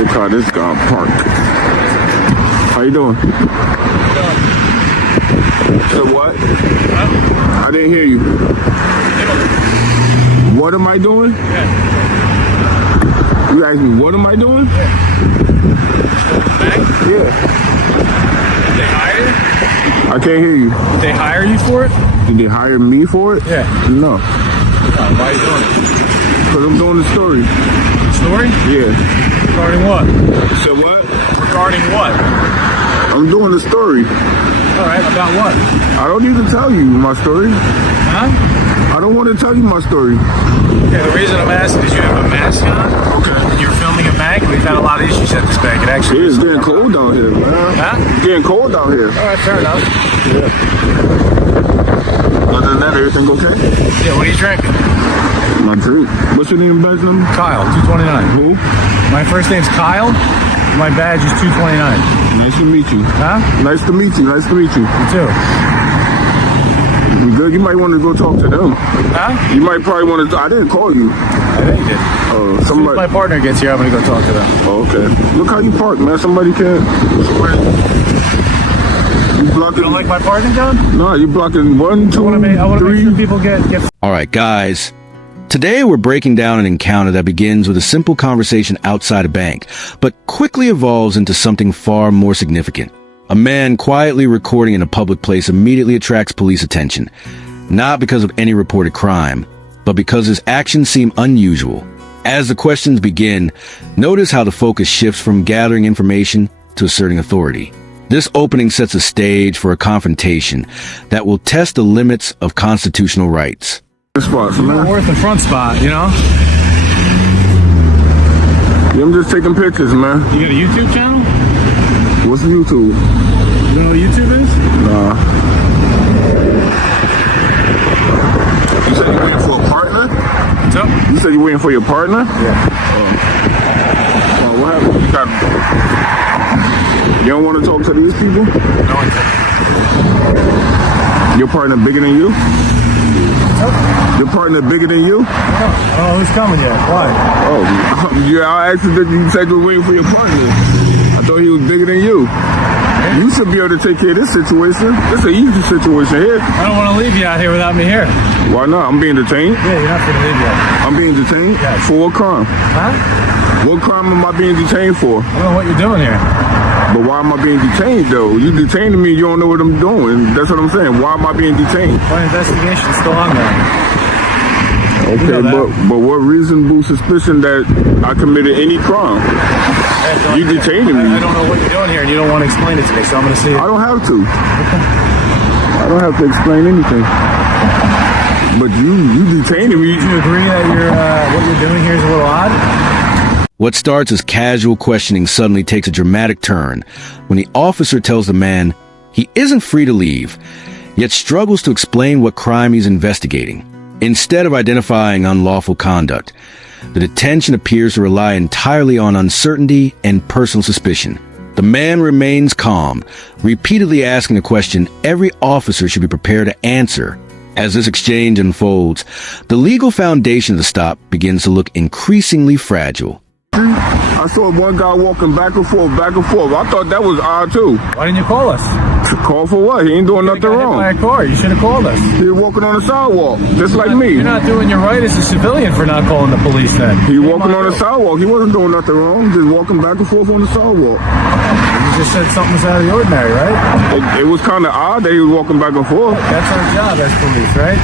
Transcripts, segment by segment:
The car, this guy parked. How you doing? So what? Huh? I didn't hear you. What am I doing? Yeah. You asked me, what am I doing? Yeah. Yeah. Did they hire you? I can't hear you. Did they hire you for it? Did they hire me for it? Yeah. No. Why are you doing it? Because I'm doing the story. Story? Yeah. Regarding what? So what? Regarding what? I'm doing the story. All right, about what? I don't need to tell you my story. Huh? I don't want to tell you my story. Yeah, the reason I'm asking is you have a mask on. Okay. You're filming a bank. We've had a lot of issues at this bank. It actually It's getting cold out here, man. Huh? It's getting cold out here. All right, fair enough. Yeah. Other than that, everything okay? Yeah, what are you drinking? My drink. What's your name, badge number? Kyle, 229. Who? My first name's Kyle. My badge is 229. Nice to meet you. Huh? Nice to meet you. Nice to meet you. You too. You good? You might want to go talk to them. Huh? You might probably want to. I didn't call you. I think you did. Oh, As soon as somebody. my partner gets here, I'm gonna go talk to them. Oh, okay. Look how you park, man. Somebody can't. You blocking? You don't like my parking, John? No, you blocking 1, 2, I want to make 3. sure people get. All right, guys. Today we're breaking down an encounter that begins with a simple conversation outside a bank, but quickly evolves into something far more significant. A man quietly recording in a public place immediately attracts police attention, not because of any reported crime, but because his actions seem unusual. As the questions begin, notice how the focus shifts from gathering information to asserting authority. This opening sets a stage for a confrontation that will test the limits of constitutional rights. Spots, Not man. worth the front spot, you know? Yeah, I'm just taking pictures, man. You got a YouTube channel? What's YouTube? You know what YouTube is? Nah. You said you're waiting for a partner? What's up? You said you're waiting for your partner? Yeah. Oh, what happened? You don't want to talk to these people? No, I don't. Your partner bigger than you? Your partner bigger than you? I don't know who's coming yet. Why? Oh, yeah, I asked you that you said you were waiting for your partner. I thought he was bigger than you. You should be able to take care of this situation. This is an easy situation here. I don't want to leave you out here without me here. Why not? I'm being detained. Yeah, you're not going to leave you out here. I'm being detained Yes. for what crime? Huh? What crime am I being detained for? I don't know what you're doing here. But why am I being detained though? You detaining me, you don't know what I'm doing. That's what I'm saying. Why am I being detained? My investigation's still on there. Okay, You know but what reasonable suspicion that I committed any crime? You detaining me. I don't know what you're doing here, and you don't want to explain it to me, so I'm going to see it. I don't have to. I don't have to explain anything. But you detaining me. Do you agree that what you're doing here is a little odd? What starts as casual questioning suddenly takes a dramatic turn when the officer tells the man he isn't free to leave, yet struggles to explain what crime he's investigating. Instead of identifying unlawful conduct, the detention appears to rely entirely on uncertainty and personal suspicion. The man remains calm, repeatedly asking a question every officer should be prepared to answer. As this exchange unfolds, the legal foundation of the stop begins to look increasingly fragile. I saw one guy walking back and forth, back and forth. I thought that was odd too. Why didn't you call us? Call for what? He ain't doing You nothing got hit by wrong. a car. You should have called us. He was walking on the sidewalk, just like me. You're not doing your right as a civilian for not calling the police then. He walking on the sidewalk. He wasn't doing nothing wrong. Just walking back and forth on the sidewalk. You just said something was out of the ordinary, right? It was kind of odd that he was walking back and forth. That's our job as police, right?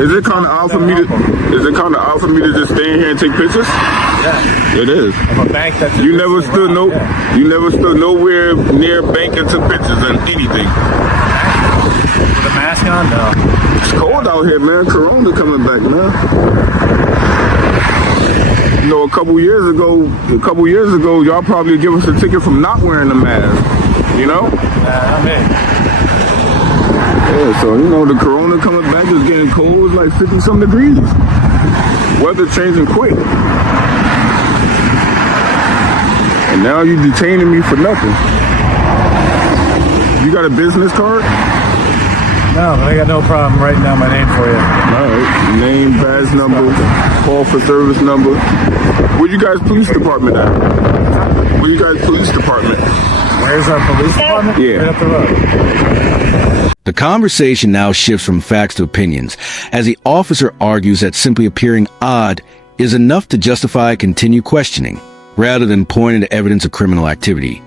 Is it kind of odd for me to? Is it kind of odd for me to just stay in here and take pictures? Yeah. It is. Of a bank that You never stood Yeah. You never stood nowhere near a bank and took pictures and anything. With a mask on? No. It's cold out here, man. Corona coming back, man. You know, a couple years ago, y'all probably give us a ticket from not wearing a mask. You know? Not me. Yeah, so you know the corona coming back is getting cold. It's like 50-some degrees. Weather changing quick. And now you detaining me for nothing. You got a business card? No, but I got no problem writing down my name for you. All right. Name, badge number, call for service number. Where you guys police department at? Where you guys police department? Where's our police department? Yeah. Right up the road. The conversation now shifts from facts to opinions, as the officer argues that simply appearing odd is enough to justify continued questioning, rather than pointing to evidence of criminal activity.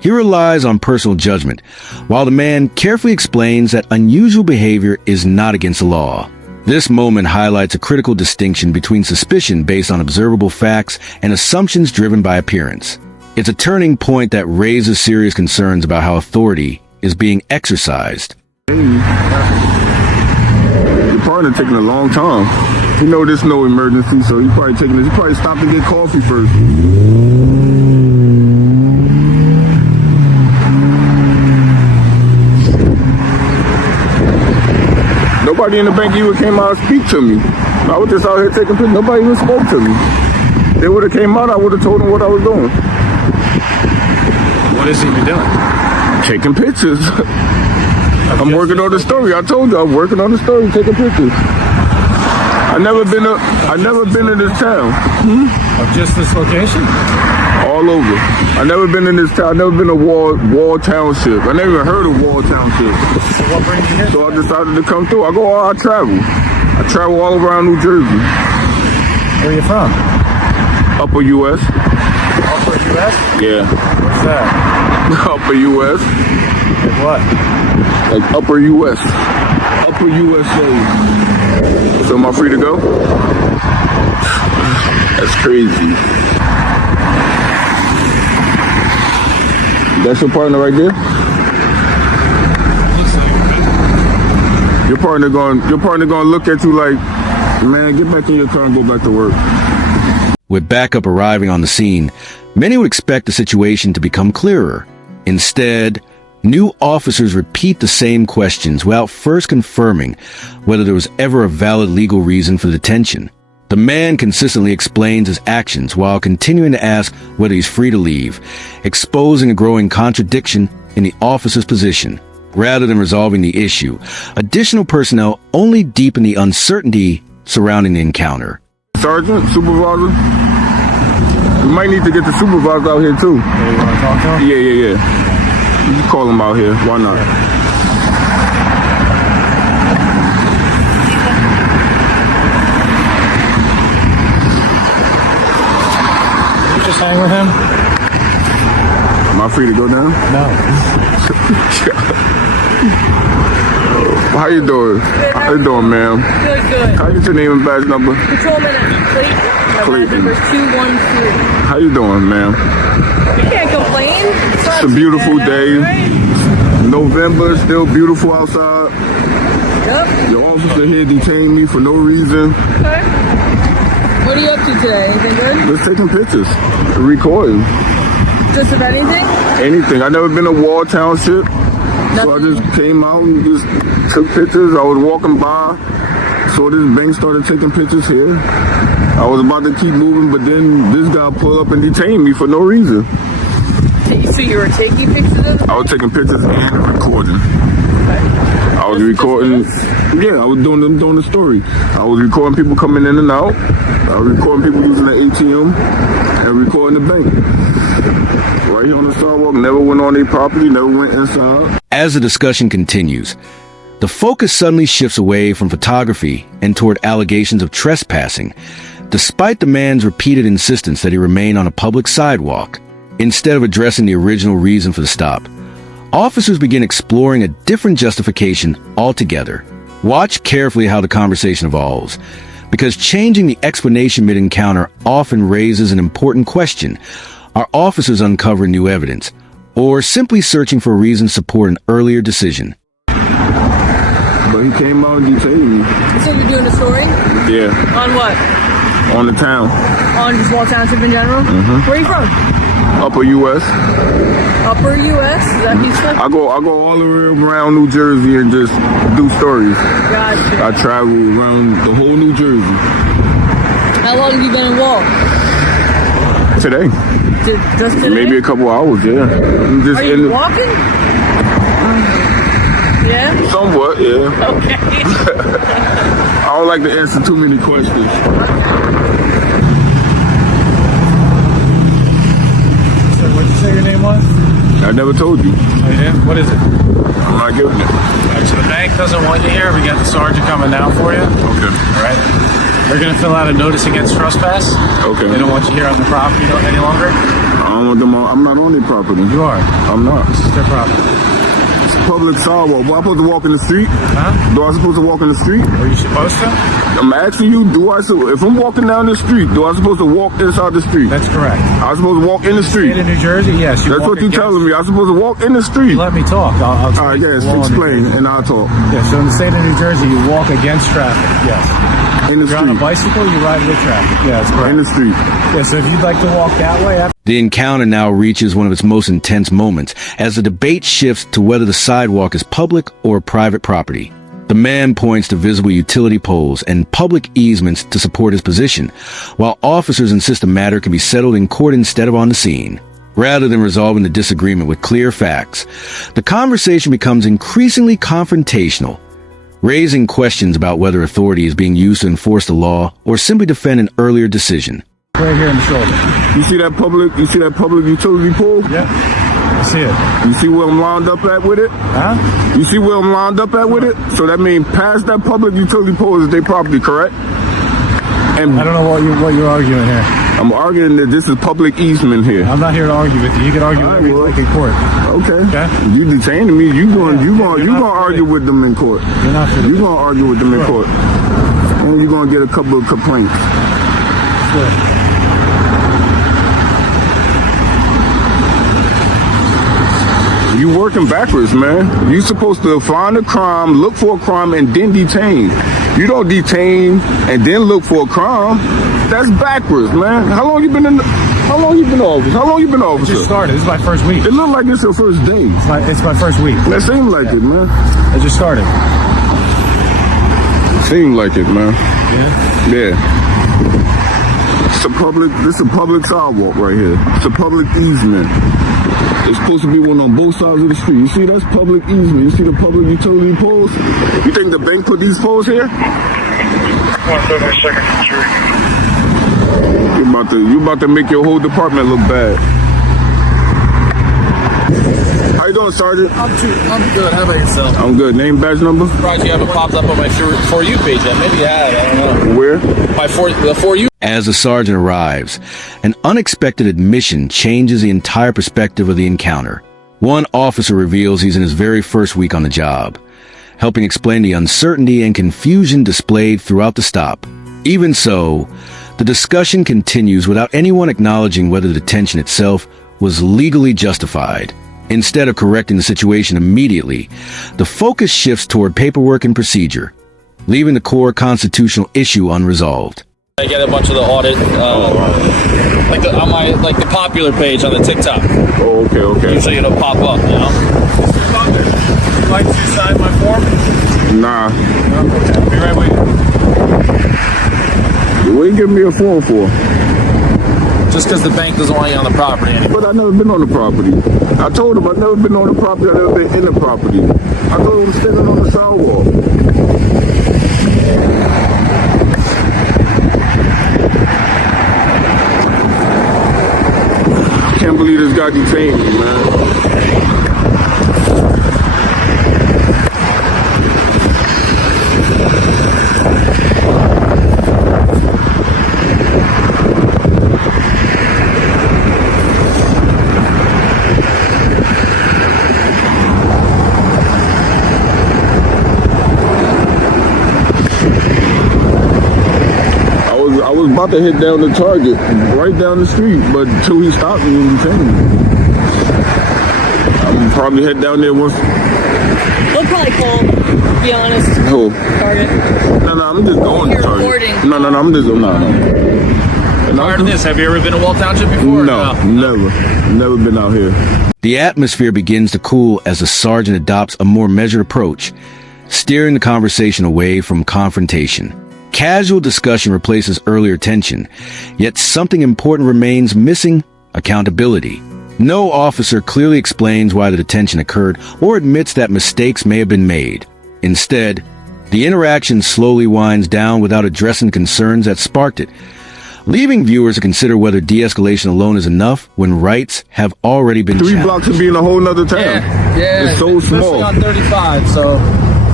He relies on personal judgment, while the man carefully explains that unusual behavior is not against the law. This moment highlights a critical distinction between suspicion based on observable facts and assumptions driven by appearance. It's a turning point that raises serious concerns about how authority is being exercised. Your partner taking a long time. You know there's no emergency, so he probably stopped to get coffee first. Nobody in the bank even came out and speak to me. I was just out here taking pictures. Nobody even spoke to me. They would have came out, I would have told them what I was doing. What is he doing? Taking pictures. I'm working on the story. I told you I'm working on the story, taking pictures. I never been in this town. Of just this location? All over. I never been in this town. I never been to Wall Township. I never even heard of Wall Township. So what brings you here? So I decided to come through. I travel. I travel all around New Jersey. Where are you from? Upper U.S. Upper U.S.? Yeah. What's that? Upper U.S. Like what? Like Upper U.S. Upper USA. So am I free to go? That's crazy. That's your partner right there? Your partner gonna look at you like, man, get back in your car and go back to work. With backup arriving on the scene, many would expect the situation to become clearer. Instead, new officers repeat the same questions without first confirming whether there was ever a valid legal reason for the detention. The man consistently explains his actions while continuing to ask whether he's free to leave, exposing a growing contradiction in the officer's position. Rather than resolving the issue, additional personnel only deepen the uncertainty surrounding the encounter. Sergeant, supervisor, we might need to get the supervisor out here too. Yeah, you want to talk to him? Yeah. You can call him out here. Why not? You just hang with him? Am I free to go down? No. How you doing? How you doing, ma'am? Good. How you get your name and badge number? Patrolman at Clayton. My badge Clayton. number is 213. How you doing, ma'am? You can't complain. It's a beautiful day. Right? November, still beautiful outside. Yep. Your officer here detained me for no reason. Okay. What are you up to today? Anything good? Just taking pictures, recording. Just of anything? Anything. I never been to Wall Township. So I just came out and just took pictures. I was walking by, saw this bank started taking pictures here. I was about to keep moving, but then this guy pulled up and detained me for no reason. So you were taking pictures of them? I was taking pictures and recording. Okay. I was recording. Yeah, I was doing the story. I was recording people coming in and out. I was recording people using the ATM and recording the bank. Right here on the sidewalk, never went on their property, never went inside. As the discussion continues, the focus suddenly shifts away from photography and toward allegations of trespassing, despite the man's repeated insistence that he remain on a public sidewalk. Instead of addressing the original reason for the stop, officers begin exploring a different justification altogether. Watch carefully how the conversation evolves, because changing the explanation mid-encounter often raises an important question. Are officers uncovering new evidence, or simply searching for a reason to support an earlier decision? But he came out and detained me. So you're doing a story? Yeah, On what? on the town. On just Wall Township in general? Mm-hmm. Where are you from? Upper U.S. Upper U.S.? Is that Houston? I go all the way around New Jersey and just do stories. Gotcha. I travel around the whole New Jersey. How long have you been in Wall? Today. Just today? Maybe a couple hours, yeah. I'm just Are you walking? Yeah? Somewhat, yeah. Okay. I don't like to answer too many questions. So what I never told you. Oh, you didn't? What is it? I'm not giving it. All right, so the bank doesn't want you here. We got the sergeant coming down for you. Okay. All right. They're going to fill out a notice against trespass. Okay. They don't want you here on the property any longer. I don't want them on. I'm not on their property. You are. I'm not. This is their property. It's a public sidewalk. Am I supposed to walk in the street? Huh? Do I supposed to walk in the street? Are you supposed to? I'm asking you, if I'm walking down the street, do I supposed to walk inside the street? That's correct. I'm supposed to walk in the street. State of New Jersey, yes. That's what you're telling me. I'm supposed to walk in the street. Let me talk. I'll All right, yes, explain, and I'll talk. Yeah, so in the state of New Jersey, you walk against traffic, yes. In the You're street. on a bicycle, you ride with traffic. Yeah, that's correct. In the street. Yeah, so if you'd like to walk that way... The encounter now reaches one of its most intense moments as the debate shifts to whether the sidewalk is public or private property. The man points to visible utility poles and public easements to support his position, while officers insist the matter can be settled in court instead of on the scene. Rather than resolving the disagreement with clear facts, the conversation becomes increasingly confrontational, raising questions about whether authority is being used to enforce the law or simply defend an earlier decision. Right here in the shoulder. You see that public utility pole? Yeah, I see it. You see where I'm lined up at with it? Huh? You see where I'm lined up at with it? So that means past that public utility pole is their property, correct? And I don't know what you're arguing here. I'm arguing that this is public easement here. I'm not here to argue with you. You can argue whatever you like in court. Okay. You detaining me. You gonna argue with them in court. You're not for You gonna argue with them in court. And you're gonna get a couple of complaints. Sure. You working backwards, man. You supposed to find a crime, look for a crime, and then detain. You don't detain and then look for a crime. That's backwards, man. How long you been in office? How long you been officer? Just started. This is my first week. It look like it's your first day. It's my first week. That seemed like it, man. I just started. Seemed like it, man. Yeah? Yeah. This is a public sidewalk right here. It's a public easement. It's supposed to be one on both sides of the street. You see, that's public easement. You see the public utility poles? You think the bank put these poles here? 172nd Street. You about to make your whole department look bad. How you doing, Sergeant? I'm good. How about yourself? I'm good. Name, badge number? Surprised you haven't popped up on my For You page yet. Maybe you have. I don't know. Where? The For You. As the sergeant arrives, an unexpected admission changes the entire perspective of the encounter. One officer reveals he's in his very first week on the job, helping explain the uncertainty and confusion displayed throughout the stop. Even so, the discussion continues without anyone acknowledging whether the detention itself was legally justified. Instead of correcting the situation immediately, the focus shifts toward paperwork and procedure, leaving the core constitutional issue unresolved. I get a bunch of the audit, on the popular page on the TikTok. Oh, okay. Usually it'll pop up, you know. Would you like to sign my form? Nah. Okay, I'll be right with you. What you giving me a form for? Just because the bank doesn't want you on the property anymore. But I never been on the property. I told him I never been on the property. I never been in the property. I told him standing on the sidewalk. Can't believe this guy detained me, man. I was about to hit down the target, right down the street, but until he stopped me and detained me. I'm probably head down there once. They'll probably call, to be honest. Oh. Target. No, I'm just going to You're target. recording. No, I'm just, no. Prior to this, have you ever been to Wall Township before? No, never been out here. The atmosphere begins to cool as the sergeant adopts a more measured approach, steering the conversation away from confrontation. Casual discussion replaces earlier tension, yet something important remains missing: accountability. No officer clearly explains why the detention occurred or admits that mistakes may have been made. Instead, the interaction slowly winds down without addressing concerns that sparked it. leaving viewers to consider whether de-escalation alone is enough when rights have already been 3 challenged. blocks would be in a whole nother town. Yeah. It's so Especially small. on 35, so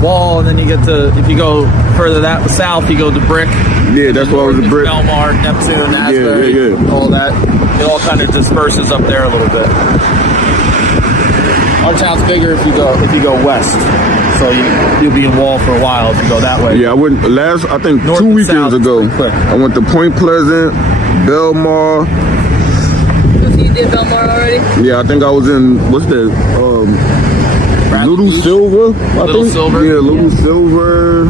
wall, and then you get to, if you go further that south, you go to Brick. Yeah, that's why it was a brick. Belmar, Neptune, Asbury, yeah. all that. It all kind of disperses up there a little bit. Our town's bigger if you go west, so you'll be in Wall for a while if you go that way. Yeah, I went I think North 2 and weekends south, ago. pretty quick. I went to Point Pleasant, Belmar. So you did Belmar already? Yeah, I think I was in, what's that? Little Beach. Silver. Little Silver? Yeah, Little Silver.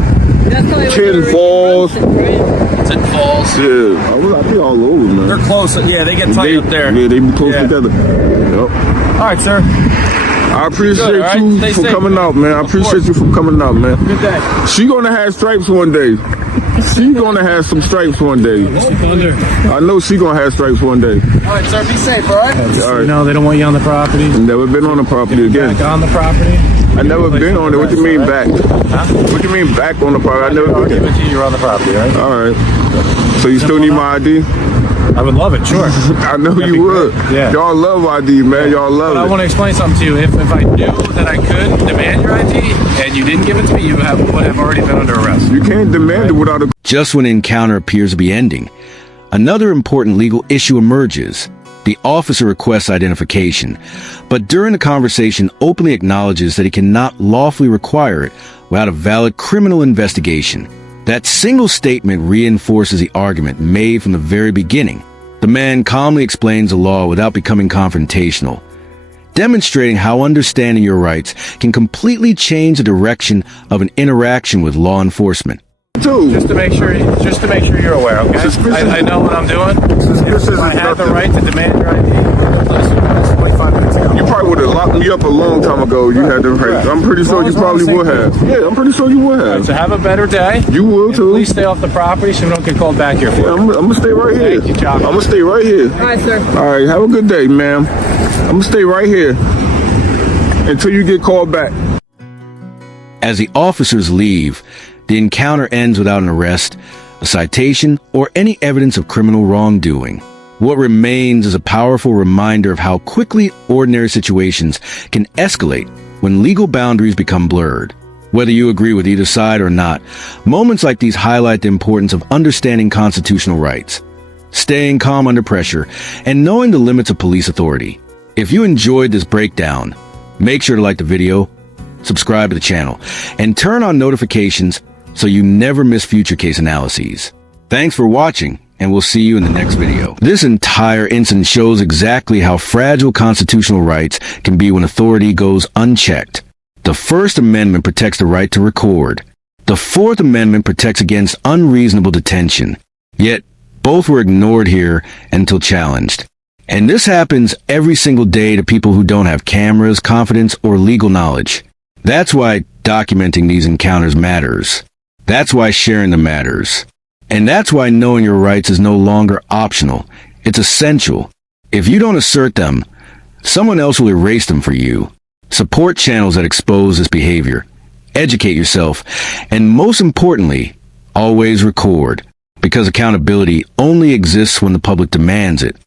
That's probably what Tin you were Falls. in Brunson, right? Tin Falls. Yeah, I think all over, man. They're close. Yeah, they get tight up there. Yeah, they be close Yeah. together. Yep. All right, sir. I appreciate Good, all right? you Stay for safe, coming man. out, man. I Of appreciate course. you for coming out, man. Good day. She gonna have stripes one day. She gonna have some stripes one day. I know she gonna have stripes one day. All right, sir. Be safe. All right. All right. No, they don't want you on the property. Never been on the property again. Back on the property. I never been on it. What you mean back? What you mean back on the property? I never been there. You're on the property, right? All right. So you still need my ID? I would love it, sure. I know That'd you be would. great. Yeah. Y'all love ID, man. Y'all love But I it. want to explain something to you. If I knew that I could demand your ID and you didn't give it to me, you would have already been under arrest. You can't demand it without a. Just when an encounter appears to be ending, another important legal issue emerges. The officer requests identification, but during the conversation openly acknowledges that he cannot lawfully require it without a valid criminal investigation. That single statement reinforces the argument made from the very beginning. The man calmly explains the law without becoming confrontational, demonstrating how understanding your rights can completely change the direction of an interaction with law enforcement. Too. Just to make sure you're aware, okay? Suspicious. I know what I'm doing. Suspicious If I is had the nothing. right to demand your ID, that's 45 minutes ago. You probably would have locked me up a long time ago. You had them rights. I'm pretty sure you probably would have. Yeah, I'm pretty sure you would have. So have a better day. You will And too. please stay off the property so we don't get called back here for it. I'm gonna stay right here. Thank you, Chuck. I'm gonna stay right here. All right, sir. All right, have a good day, ma'am. I'm gonna stay right here until you get called back. As the officers leave, the encounter ends without an arrest, a citation, or any evidence of criminal wrongdoing. What remains is a powerful reminder of how quickly ordinary situations can escalate when legal boundaries become blurred. Whether you agree with either side or not, moments like these highlight the importance of understanding constitutional rights, staying calm under pressure, and knowing the limits of police authority. If you enjoyed this breakdown, make sure to like the video, subscribe to the channel, and turn on notifications so you never miss future case analyses. Thanks for watching, and we'll see you in the next video. This entire incident shows exactly how fragile constitutional rights can be when authority goes unchecked. The First Amendment protects the right to record. The Fourth Amendment protects against unreasonable detention. Yet, both were ignored here until challenged. And this happens every single day to people who don't have cameras, confidence, or legal knowledge. That's why documenting these encounters matters. That's why sharing them matters. And that's why knowing your rights is no longer optional. It's essential. If you don't assert them, someone else will erase them for you. Support channels that expose this behavior. Educate yourself. And most importantly, always record. Because accountability only exists when the public demands it.